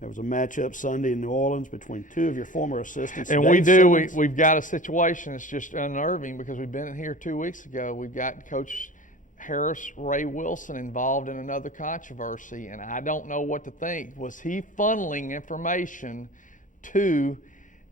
There was a matchup Sunday in New Orleans between two of your former assistants. And Dave we do. Simmons. We've got a situation that's just unnerving because we've been in here 2 weeks ago. We've got Coach Harris Ray Wilson involved in another controversy, and I don't know what to think. Was he funneling information to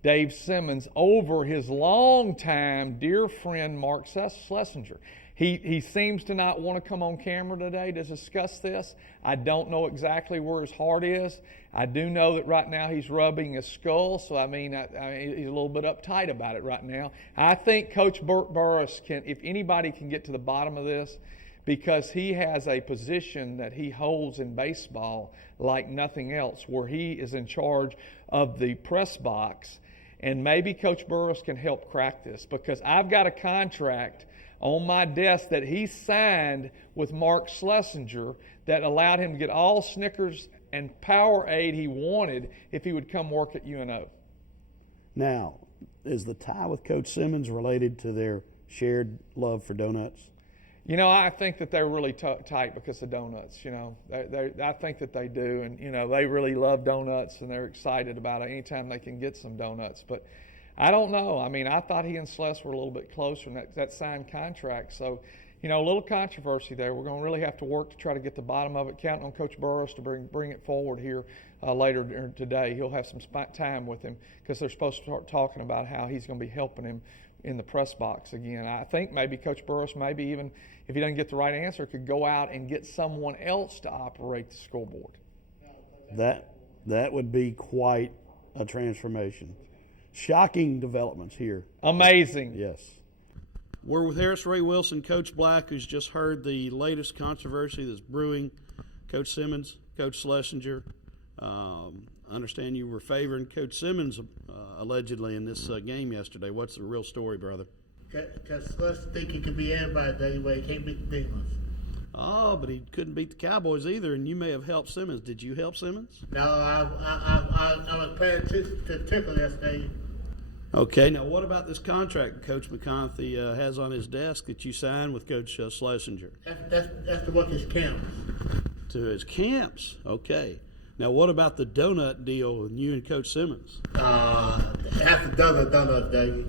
Dave Simmons over his longtime dear friend Mark Schlesinger? He seems to not want to come on camera today to discuss this. I don't know exactly where his heart is. I do know that right now he's rubbing his skull, so I mean he's a little bit uptight about it right now. I think Coach Burris can, if anybody can get to the bottom of this, because he has a position that he holds in baseball like nothing else, where he is in charge of the press box, and maybe Coach Burris can help crack this, because I've got a contract on my desk that he signed with Mark Schlesinger that allowed him to get all Snickers and Powerade he wanted if he would come work at UNO. Now, is the tie with Coach Simmons related to their shared love for donuts? You know, I think that they're really tight because of donuts. You know, I think that they do, and you know, they really love donuts, and they're excited about it anytime they can get some donuts. But I don't know. I mean, I thought he and Sles were a little bit closer in that signed contract. So, you know, a little controversy there. We're going to really have to work to try to get the bottom of it. Counting on Coach Burris to bring it forward here later today. He'll have some time with him because they're supposed to start talking about how he's going to be helping him in the press box again. I think maybe Coach Burris, maybe even if he doesn't get the right answer, could go out and get someone else to operate the scoreboard. That would be quite a transformation. Shocking developments here. Amazing. Yes. We're with Harris Ray Wilson, Coach Black, who's just heard the latest controversy that's brewing. Coach Simmons, Coach Schlesinger. Understand you were favoring Coach Simmons allegedly in this game yesterday. What's the real story, brother? Because Schlesinger think he can be anybody that anyway. He can't beat the Demons. Oh, but he couldn't beat the Cowboys either, and you may have helped Simmons. Did you help Simmons? No, I was paying attention to Tickle yesterday. Okay, now what about this contract Coach McConaughey has on his desk that you signed with Coach Schlesinger? That's to work his camps. To his camps, okay. Now what about the donut deal with you and Coach Simmons? Half a dozen donuts, Davey.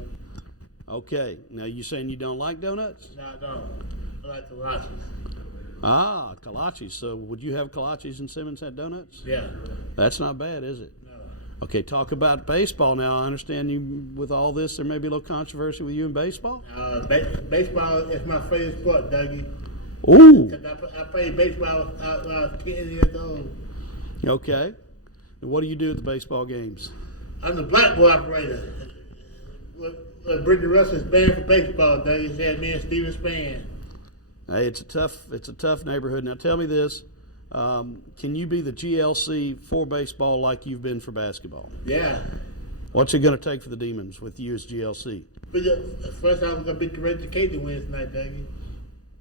Okay, now you saying you don't like donuts? No, I don't. I like kolaches. Ah, kolaches. So would you have kolaches and Simmons had donuts? Yeah. That's not bad, is it? No. Okay, talk about baseball now. I understand you with all this. There may be a little controversy with you in baseball. Baseball is my favorite sport, Dougie. Ooh. I played baseball when I was 10 years old. Okay. And what do you do at the baseball games? I'm the blackboard operator. Brittany Russell's banned for baseball, Dougie. He had me and Steven Spann. Hey, it's a tough neighborhood. Now tell me this: can you be the GLC for baseball like you've been for basketball? Yeah. What's it going to take for the Demons with you as GLC? But first, I was going to beat the Red Decatur Wednesday night, Dougie.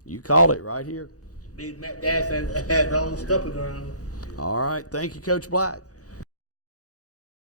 You called it right here. Beat Matt Dash and had all the stuff around. All right, thank you, Coach Black.